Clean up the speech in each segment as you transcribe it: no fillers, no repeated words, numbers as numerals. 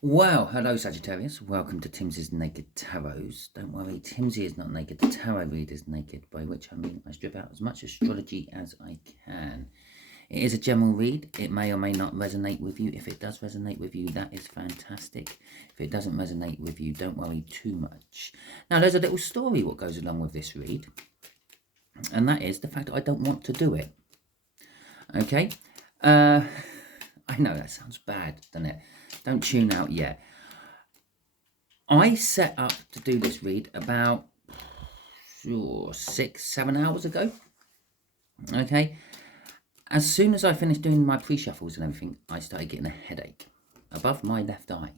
Well, hello Sagittarius. Welcome to Timsy's Naked Tarots. Don't worry, Timsy is not naked. The tarot read is naked, by which I mean I strip out as much astrology as I can. It is a general read. It may or may not resonate with you. If it does resonate with you, that is fantastic. If it doesn't resonate with you, don't worry too much. Now, there's a little story what goes along with this read, and that is the fact that I don't want to do it. Okay? I know that sounds bad, doesn't it? Don't tune out yet. I set up to do this read about 6-7 hours ago. Okay. As soon as I finished doing my pre-shuffles and everything, I started getting a headache above my left eye.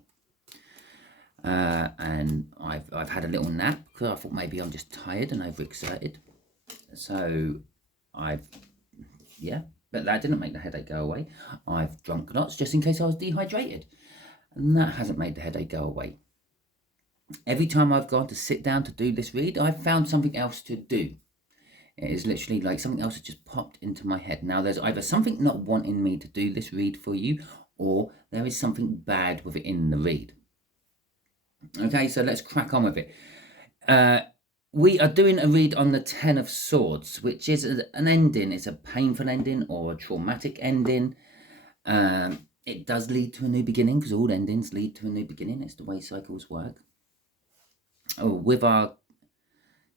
And I've had a little nap because I thought maybe I'm just tired and overexerted. So but that didn't make the headache go away. I've drunk lots just in case I was dehydrated. And that hasn't made the headache go away. Every time I've gone to sit down to do this read, I've found something else to do. It is literally like something else has just popped into my head. Now, there's either something not wanting me to do this read for you, or there is something bad with it in the read. Okay, so let's crack on with it. We are doing a read on the Ten of Swords, which is an ending. It's a painful ending or a traumatic ending. It does lead to a new beginning, because all endings lead to a new beginning. It's the way cycles work. With our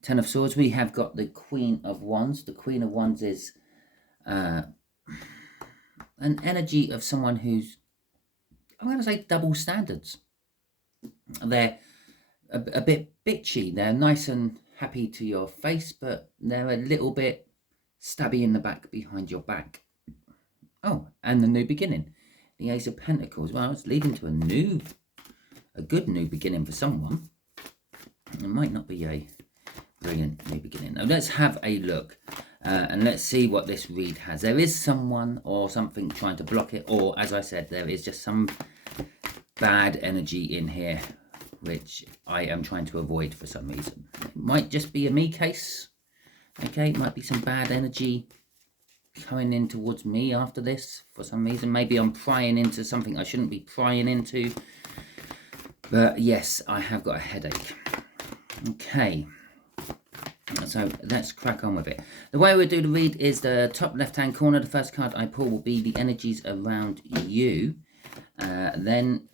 Ten of Swords, we have got the Queen of Wands. The Queen of Wands is an energy of someone who's, I'm going to say, double standards. They're a bit bitchy. They're nice and happy to your face, but they're a little bit stabby in the back behind your back. Oh, and the new beginning. The Ace of Pentacles. Well, it's leading to a good new beginning for someone. It might not be a brilliant new beginning. Now, let's have a look and let's see what this read has. There is someone or something trying to block it, or as I said, there is just some bad energy in here which I am trying to avoid for some reason. It might just be a me case. Okay, it might be some bad energy coming in towards me after this for some reason. Maybe I'm prying into something I shouldn't be prying into. But yes, I have got a headache. Okay, so let's crack on with it. The way we do the read is the top left hand corner. The first card I pull will be the energies around you. Then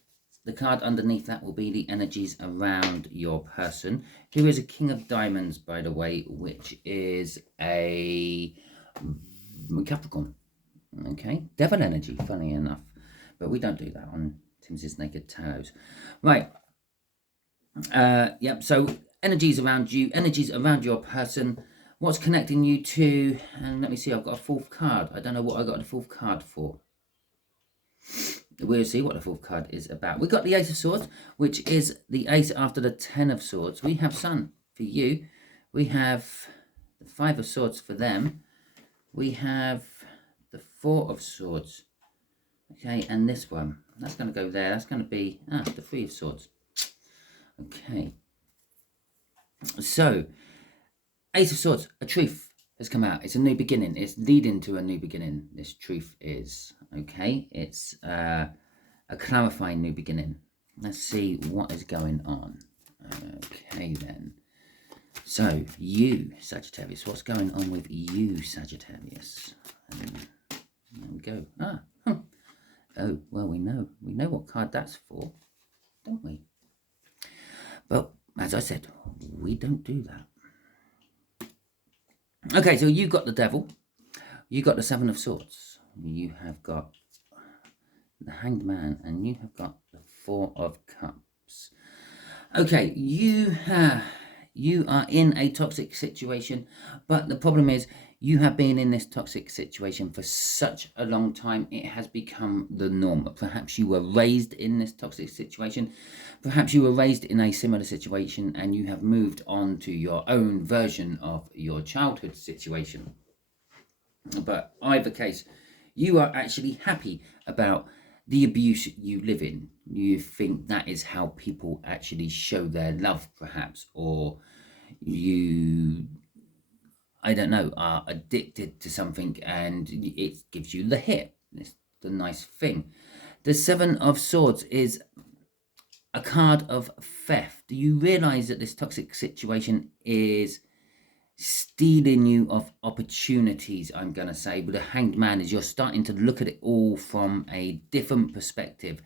the card underneath that will be the energies around your person, who is a King of Diamonds, by the way, which is a Capricorn. Okay, devil energy, funny enough. But we don't do that on Timsy's Naked Tarots. Right. Yep, so energies around you, energies around your person. What's connecting you to, and let me see, I've got a fourth card. I don't know what I got the fourth card for. We'll see what the fourth card is about. We've got the Ace of Swords, which is the ace after the Ten of Swords. We have Sun for you. We have the Five of Swords for them. We have the Four of Swords. Okay, and this one. That's going to go there. That's going to be the Three of Swords. Okay. So, Ace of Swords, a truth has come out. It's a new beginning. It's leading to a new beginning. This truth is, okay? It's a clarifying new beginning. Let's see what is going on. Okay, then. So, you, Sagittarius. What's going on with you, Sagittarius? There we go. Oh, well, we know what card that's for, don't we? But, as I said, we don't do that. Okay, so you got the Devil. You got the Seven of Swords. You have got the Hanged Man. And you have got the Four of Cups. Okay, you are in a toxic situation. But the problem is, you have been in this toxic situation for such a long time, it has become the norm. Perhaps you were raised in this toxic situation. Perhaps you were raised in a similar situation and you have moved on to your own version of your childhood situation. But either case, you are actually happy about the abuse you live in. You think that is how people actually show their love, perhaps, or you, I don't know, are addicted to something and it gives you the hit. It's the nice thing. The Seven of Swords is a card of theft. Do you realize that this toxic situation is stealing you of opportunities? I'm going to say with a Hanged Man is you're starting to look at it all from a different perspective,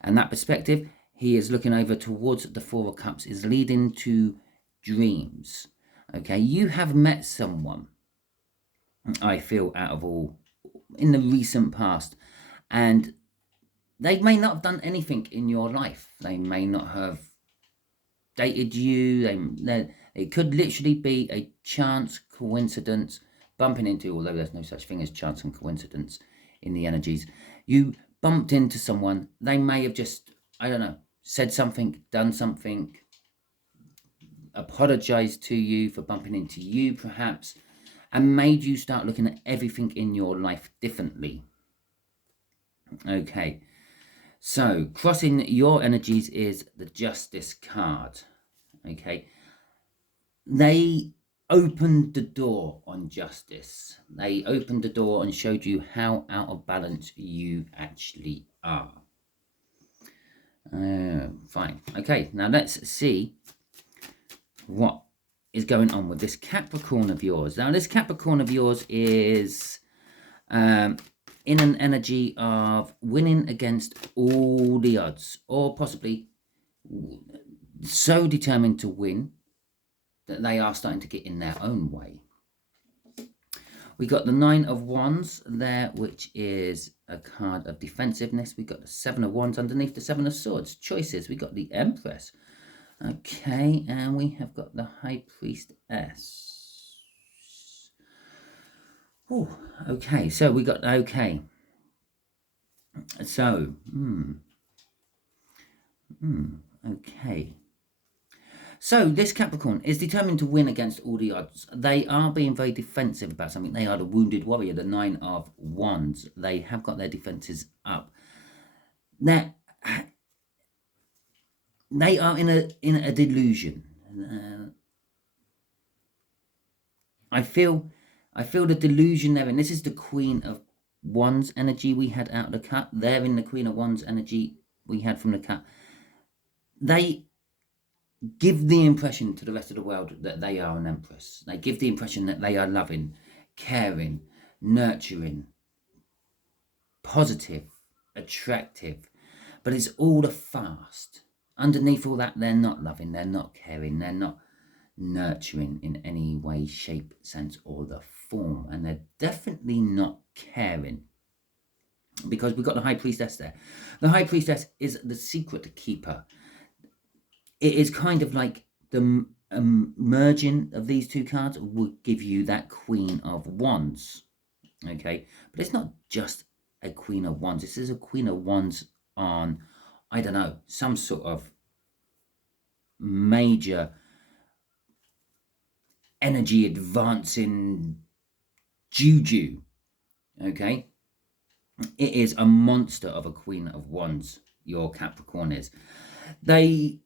and that perspective, he is looking over towards the Four of Cups, is leading to dreams. Okay, you have met someone, I feel, out of all in the recent past, and they may not have done anything in your life. They may not have dated you. It could literally be a chance coincidence bumping into, although there's no such thing as chance and coincidence in the energies. You bumped into someone. They may have just, I don't know, said something, done something, apologized to you for bumping into you perhaps, and made you start looking at everything in your life differently. Okay, so crossing your energies is the Justice card. Okay, they opened the door on justice. They opened the door and showed you how out of balance you actually are. Fine. Okay, now let's see what is going on with this Capricorn of yours. Now, this Capricorn of yours is in an energy of winning against all the odds, or possibly so determined to win that they are starting to get in their own way. We got the Nine of Wands there, which is a card of defensiveness. We got the Seven of Wands underneath the Seven of Swords. Choices. We got the Empress. Okay, and we have got the High Priestess. Oh, okay, so we got, okay. So, okay. So this Capricorn is determined to win against all the odds. They are being very defensive about something. They are the wounded warrior, the Nine of Wands. They have got their defenses up. Now, they are in a delusion. I feel the delusion there, and this is the Queen of Wands energy we had out of the cut. They're in the Queen of Wands energy we had from the cut. They give the impression to the rest of the world that they are an empress. They give the impression that they are loving, caring, nurturing, positive, attractive, but it's all a fast. Underneath all that, they're not loving, they're not caring, they're not nurturing in any way, shape, sense, or the form, and they're definitely not caring, because we've got the High Priestess there. The High Priestess is the secret keeper. It is kind of like the merging of these two cards would give you that Queen of Wands. Okay, but it's not just a Queen of Wands. This is a Queen of Wands on, I don't know, some sort of major energy advancing juju. Okay, it is a monster of a Queen of Wands. Your Capricorn is. They,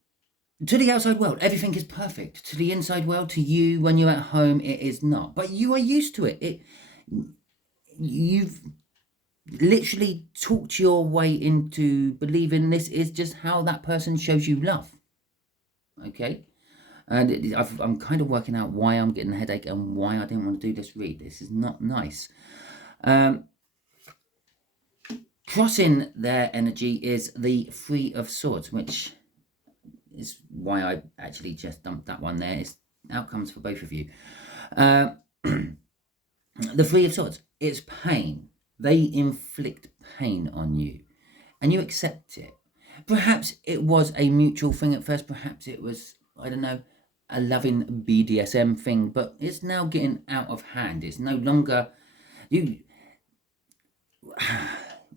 to the outside world, everything is perfect. To the inside world, to you, when you're at home, it is not. But you are used to it. You've literally talked your way into believing this is just how that person shows you love. Okay? And I'm kind of working out why I'm getting a headache and why I didn't want to do this read. This is not nice. Crossing their energy is the Three of Swords, which is why I actually just dumped that one there. It's outcomes for both of you. The Three of Swords, it's pain. They inflict pain on you, and you accept it. Perhaps it was a mutual thing at first. Perhaps it was, I don't know, a loving BDSM thing, but it's now getting out of hand. It's no longer you.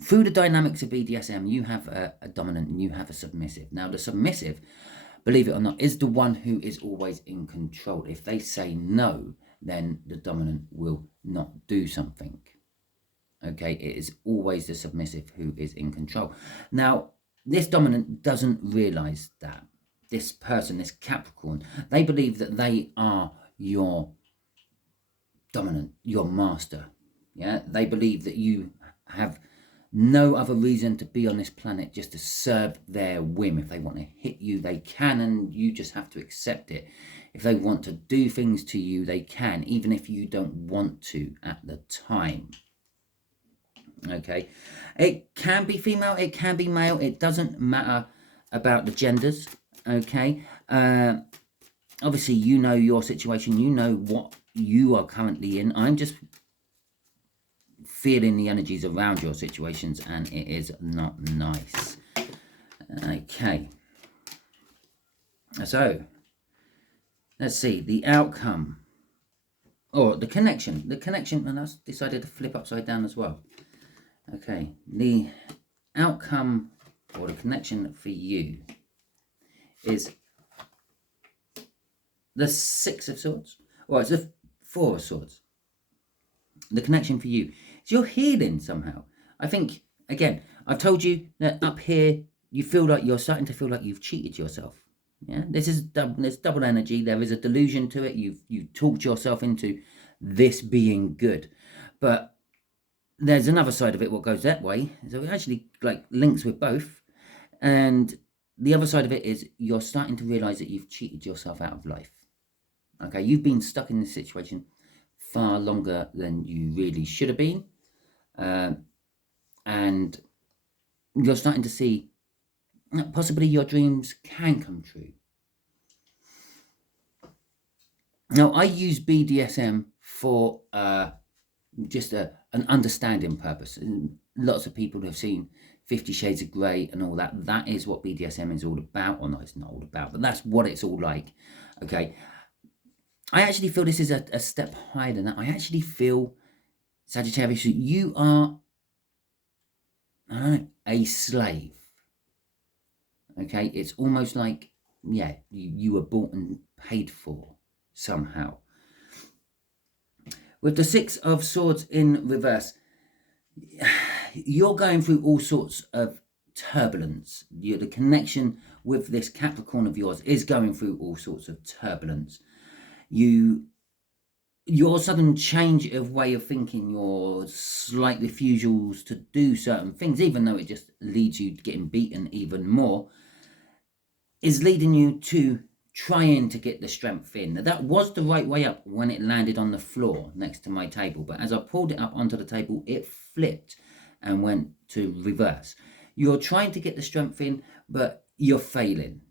Through the dynamics of BDSM, you have a dominant and you have a submissive. Now, the submissive, believe it or not, is the one who is always in control. If they say no, then the dominant will not do something. Okay, it is always the submissive who is in control. Now, this dominant doesn't realize that. This person, this Capricorn, they believe that they are your dominant, your master. Yeah, they believe that you have no other reason to be on this planet, just to serve their whim. If they want to hit you, they can, and you just have to accept it. If they want to do things to you, they can, even if you don't want to at the time. Okay, it can be female, it can be male, it doesn't matter about the genders. Okay, obviously you know your situation, you know what you are currently in. I'm just feeling the energies around your situations, and it is not nice. Okay, so let's see the outcome, or the connection, and I decided to flip upside down as well. Okay, the outcome or the connection for you is the Six of Swords, or it's the Four of Swords. The connection for you is you're healing somehow. I think, again, I've told you that up here, you feel like you're starting to feel like you've cheated yourself. Yeah, there's double energy. There is a delusion to it. You've talked yourself into this being good, but there's another side of it, what goes that way. So it actually like links with both. And the other side of it is you're starting to realize that you've cheated yourself out of life. Okay, you've been stuck in this situation far longer than you really should have been. And you're starting to see that possibly your dreams can come true. Now, I use BDSM for just an understanding purpose. And lots of people have seen 50 Shades of Grey and all that. That is what BDSM is all about. Or no, it's not all about, but that's what it's all like. Okay, I actually feel this is a step higher than that. I actually feel, Sagittarius, you are, I don't know, a slave. Okay, it's almost like, yeah, you were bought and paid for somehow. With the Six of Swords in reverse, you're going through all sorts of turbulence. The connection with this Capricorn of yours is going through all sorts of turbulence. Your sudden change of way of thinking, your slight refusals to do certain things, even though it just leads you to getting beaten even more, is leading you to trying to get the strength in. Now, that was the right way up when it landed on the floor next to my table, but as I pulled it up onto the table, it flipped and went to reverse. You're trying to get the strength in, but you're failing.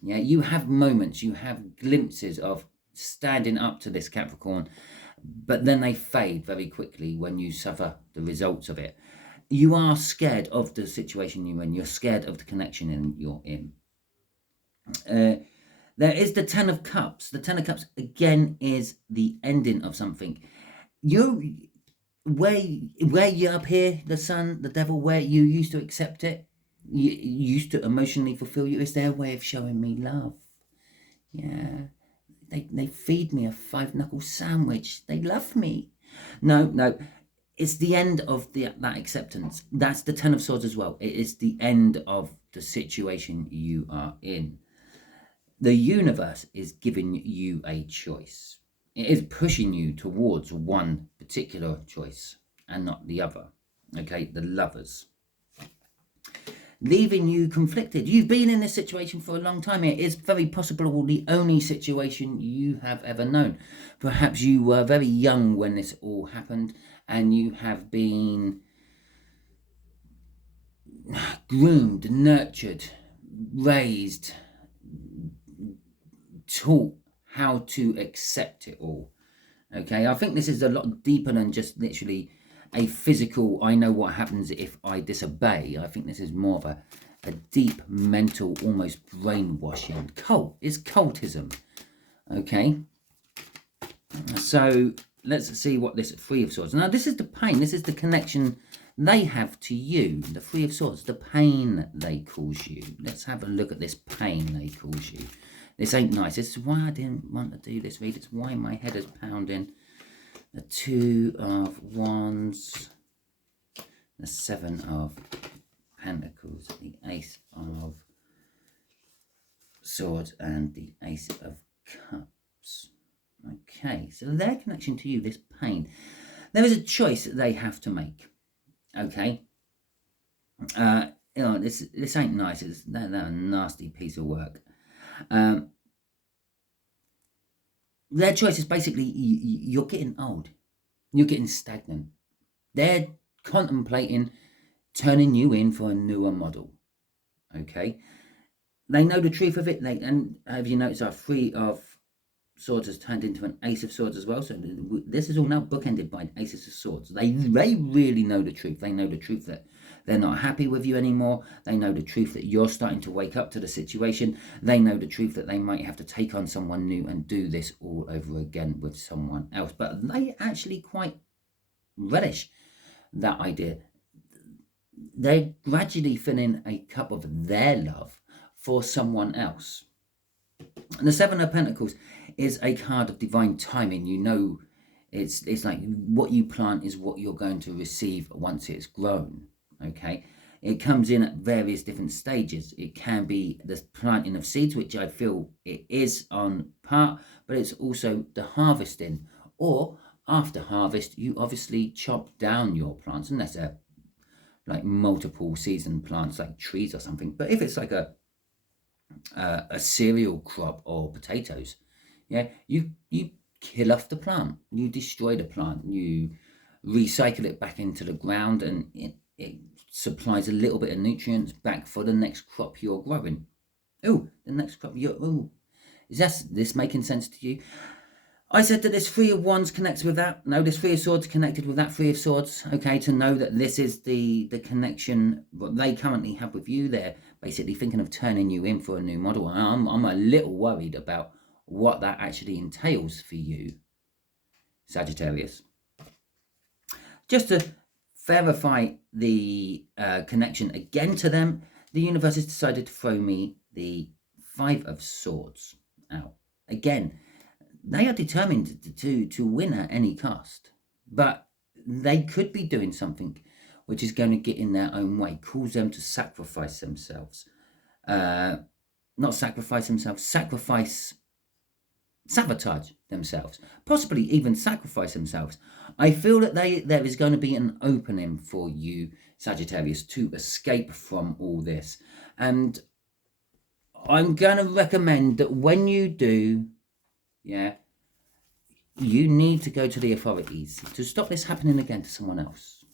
Yeah, you have moments, you have glimpses of standing up to this Capricorn, but then they fade very quickly when you suffer the results of it. You are scared of the situation you're in. You're scared of the connection you're in. There is the Ten of Cups. The Ten of Cups, again, is the ending of something. Where you're up here, the sun, the devil, where you used to accept it, you used to emotionally fulfill you, is their way of showing me love. Yeah. They feed me a 5-knuckle sandwich. They love me. No. It's the end of that acceptance. That's the Ten of Swords as well. It is the end of the situation you are in. The universe is giving you a choice. It is pushing you towards one particular choice and not the other. Okay, the Lovers. Leaving you conflicted. You've been in this situation for a long time. It is very possible the only situation you have ever known. Perhaps you were very young when this all happened, and you have been groomed, nurtured, raised, taught how to accept it all. Okay, I think this is a lot deeper than just literally a physical, I know what happens if I disobey. I think this is more of a deep mental, almost brainwashing cult. It's cultism. Okay, so let's see what this Three of Swords. Now, this is the pain. This is the connection they have to you. The Three of Swords, the pain they cause you. Let's have a look at this pain they cause you. This ain't nice. This is why I didn't want to do this read. It's why my head is pounding. The Two of Wands, the Seven of Pentacles, the Ace of Swords, and the Ace of Cups. Okay, so their connection to you, this pain. There is a choice that they have to make. Okay, This ain't nice. They're a nasty piece of work. Their choice is basically you're getting old. You're getting stagnant. They're contemplating turning you in for a newer model. Okay, they know the truth of it. And have you noticed our Three of Swords has turned into an Ace of Swords as well? So this is all now bookended by Aces of Swords. They really know the truth. They know the truth that they're not happy with you anymore. They know the truth that you're starting to wake up to the situation. They know the truth that they might have to take on someone new and do this all over again with someone else. But they actually quite relish that idea. They're gradually filling a cup of their love for someone else. And the Seven of Pentacles is a card of divine timing. You know, it's like what you plant is what you're going to receive once it's grown. Okay, it comes in at various different stages. It can be the planting of seeds, which I feel it is on part, but it's also the harvesting, or after harvest you obviously chop down your plants, unless they're like multiple season plants like trees or something. But if it's like a cereal crop or potatoes, yeah, you kill off the plant, you destroy the plant, you recycle it back into the ground, and it supplies a little bit of nutrients back for the next crop you're growing. Is this making sense to you? I said that this Three of Wands connects with that. No, this Three of Swords connected with that Three of Swords. Okay, to know that this is the connection what they currently have with you. They're basically thinking of turning you in for a new model. I'm a little worried about what that actually entails for you, Sagittarius. Just to verify the connection again to them, the universe has decided to throw me the Five of Swords out. Again, they are determined to win at any cost, but they could be doing something which is going to get in their own way, cause them to sacrifice themselves. Not sacrifice themselves, sabotage themselves, possibly even sacrifice themselves. I feel that there is going to be an opening for you, Sagittarius, to escape from all this. And I'm going to recommend that when you do, yeah, you need to go to the authorities to stop this happening again to someone else.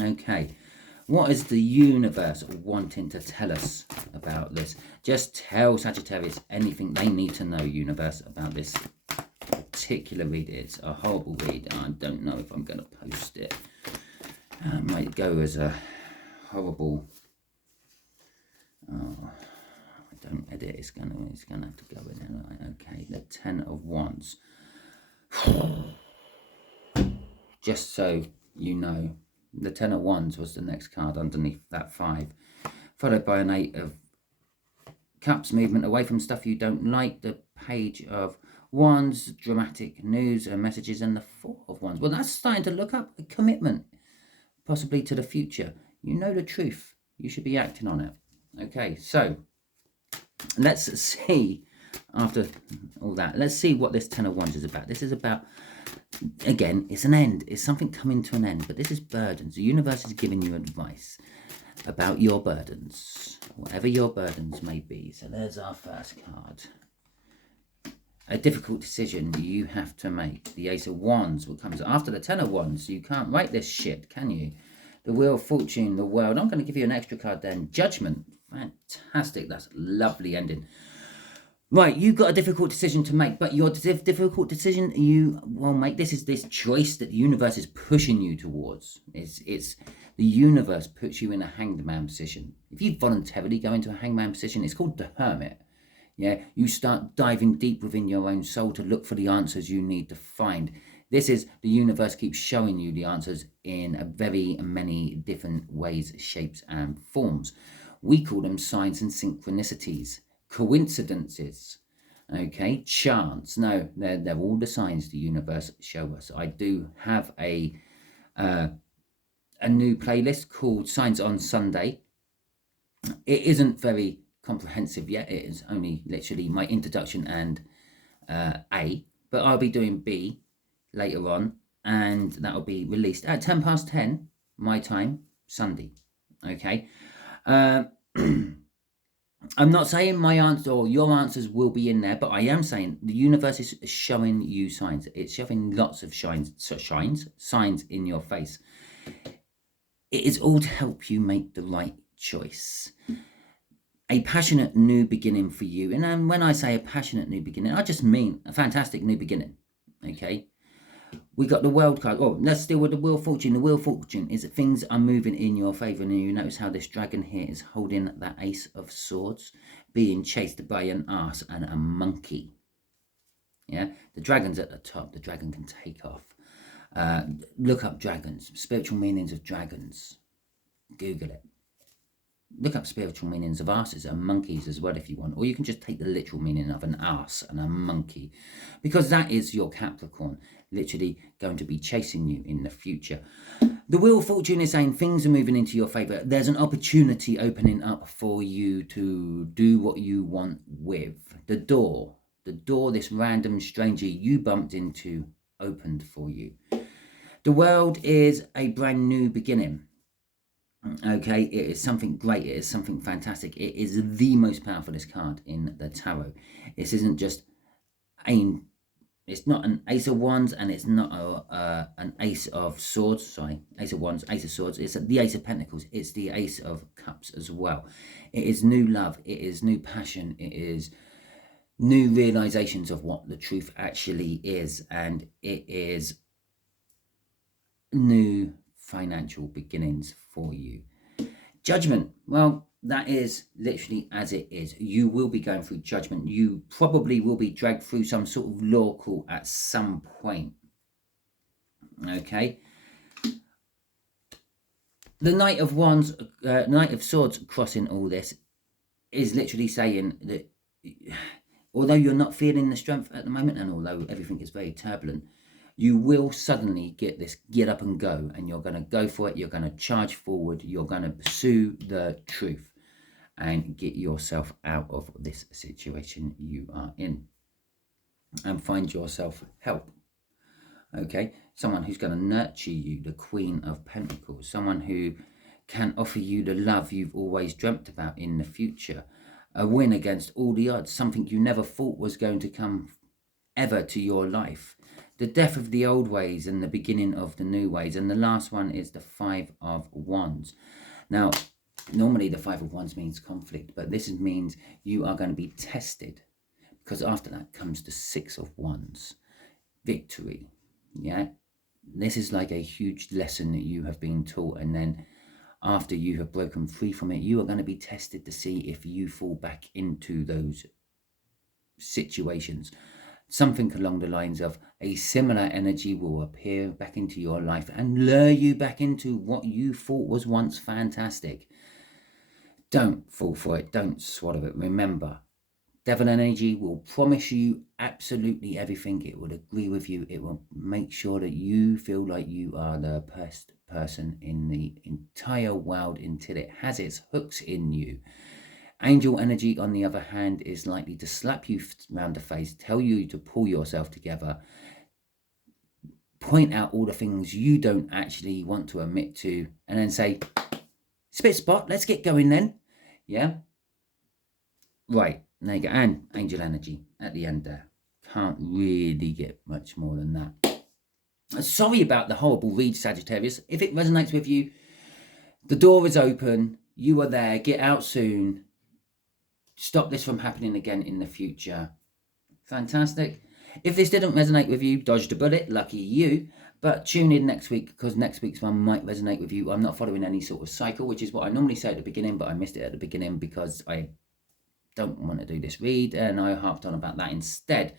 Okay, what is the universe wanting to tell us about this? Just tell Sagittarius anything they need to know, universe, about this particular read. It's a horrible read. I don't know if I'm going to post it. It might go as a horrible... Oh, I don't edit. It's gonna have to go in there. Okay, the Ten of Wands. Just so you know, the Ten of Wands was the next card underneath that 5, followed by an 8 of Cups, movement away from stuff you don't like, the Page of Wands, dramatic news and messages, and the 4 of Wands. Well, that's starting to look up a commitment, possibly to the future. You know the truth. You should be acting on it. Okay, so let's see, after all that, let's see what this Ten of Wands is about. This is about, again, it's an end. It's something coming to an end, but this is burdens. The universe is giving you advice about your burdens, whatever your burdens may be. So there's our first card. A difficult decision you have to make. The Ace of Wands, what comes after the Ten of Wands. You can't write this shit, can you? The Wheel of Fortune, the World. I'm going to give you an extra card then. Judgment. Fantastic. That's a lovely ending. Right, you've got a difficult decision to make, but your difficult decision you will make, this is this choice that the universe is pushing you towards. It's the universe puts you in a hanged man position. If you voluntarily go into a hanged man position, it's called the Hermit. Yeah, you start diving deep within your own soul to look for the answers you need to find. This is the universe keeps showing you the answers in a very many different ways, shapes, and forms. We call them signs and synchronicities, coincidences, okay, chance. No, they're all the signs the universe show us. I do have a new playlist called Signs on Sunday. It isn't very comprehensive yet. It is only literally my introduction and A, but I'll be doing B later on, and that'll be released at 10 past 10 my time, Sunday. Okay. I'm not saying my answer or your answers will be in there, but I am saying the universe is showing you signs. It's showing lots of signs in your face. It is all to help you make the right choice. A passionate new beginning for you. And when I say a passionate new beginning, I just mean a fantastic new beginning. Okay. We got the World card. Oh, let's deal with the Wheel of Fortune. The Wheel of Fortune is that things are moving in your favour. And you notice how this dragon here is holding that Ace of Swords, being chased by an ass and a monkey. Yeah, the dragon's at the top. The dragon can take off. Look up dragons, spiritual meanings of dragons. Google it. Look up spiritual meanings of asses and monkeys as well if you want. Or you can just take the literal meaning of an ass and a monkey. Because that is your Capricorn, literally going to be chasing you in the future. The Wheel of Fortune is saying things are moving into your favour. There's an opportunity opening up for you to do what you want with. The door, this random stranger you bumped into, opened for you. The world is a brand new beginning. Okay, it is something great. It is something fantastic. It is the most powerfulest card in the tarot. This isn't just it's not an Ace of Wands, and it's not an Ace of Swords. Sorry, Ace of Wands, Ace of Swords. It's the Ace of Pentacles. It's the Ace of Cups as well. It is new love. It is new passion. It is new realizations of what the truth actually is, and it is new financial beginnings for you. Judgment, well, that is literally as it is. You will be going through judgment. You probably will be dragged through some sort of law court at some point. Okay. The Knight of Wands, Knight of Swords crossing all this is literally saying that although you're not feeling the strength at the moment, and although everything is very turbulent, you will suddenly get up and go, and you're going to go for it. You're going to charge forward. You're going to pursue the truth and get yourself out of this situation you are in and find yourself help. Okay, someone who's going to nurture you, the Queen of Pentacles, someone who can offer you the love you've always dreamt about in the future, a win against all the odds, something you never thought was going to come ever to your life. The death of the old ways and the beginning of the new ways. And the last one is the Five of Wands. Now, normally the Five of Wands means conflict, but this means you are going to be tested, because after that comes the Six of Wands, victory. Yeah, this is like a huge lesson that you have been taught, and then after you have broken free from it, you are going to be tested to see if you fall back into those situations. Something along the lines of a similar energy will appear back into your life and lure you back into what you thought was once fantastic. Don't fall for it. Don't swallow it. Remember, devil energy will promise you absolutely everything. It will agree with you. It will make sure that you feel like you are the best person in the entire world until it has its hooks in you. Angel energy, on the other hand, is likely to slap you around the face, tell you to pull yourself together, point out all the things you don't actually want to admit to, and then say, spit spot, let's get going then. Yeah? Right, there you go. And angel energy at the end there. Can't really get much more than that. Sorry about the horrible read, Sagittarius. If it resonates with you, the door is open. You are there. Get out soon. Stop this from happening again in the future. Fantastic. If this didn't resonate with you, dodged a bullet, lucky you. But tune in next week, because next week's one might resonate with you. I'm not following any sort of cycle, which is what I normally say at the beginning, but I missed it at the beginning because I don't want to do this read, and I harped on about that instead.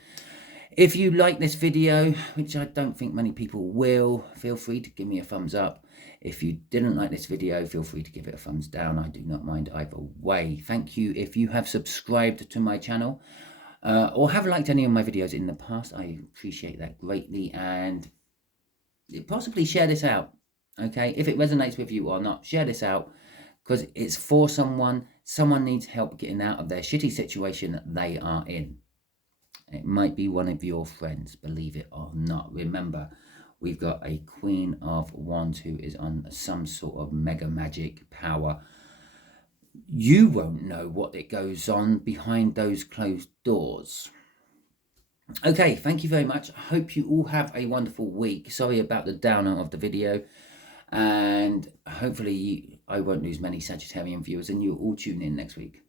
If you like this video, which I don't think many people will, feel free to give me a thumbs up. If you didn't like this video, feel free to give it a thumbs down. I do not mind either way. Thank you if you have subscribed to my channel or have liked any of my videos in the past. I appreciate that greatly, and possibly share this out. Okay, if it resonates with you or not, share this out, because it's for someone. Someone needs help getting out of their shitty situation that they are in. It might be one of your friends, believe it or not. Remember, We've got a Queen of Wands who is on some sort of mega magic power. You won't know what it goes on behind those closed doors. Okay, thank you very much. I hope you all have a wonderful week. Sorry about the downer of the video. And hopefully I won't lose many Sagittarian viewers and you'll all tune in next week.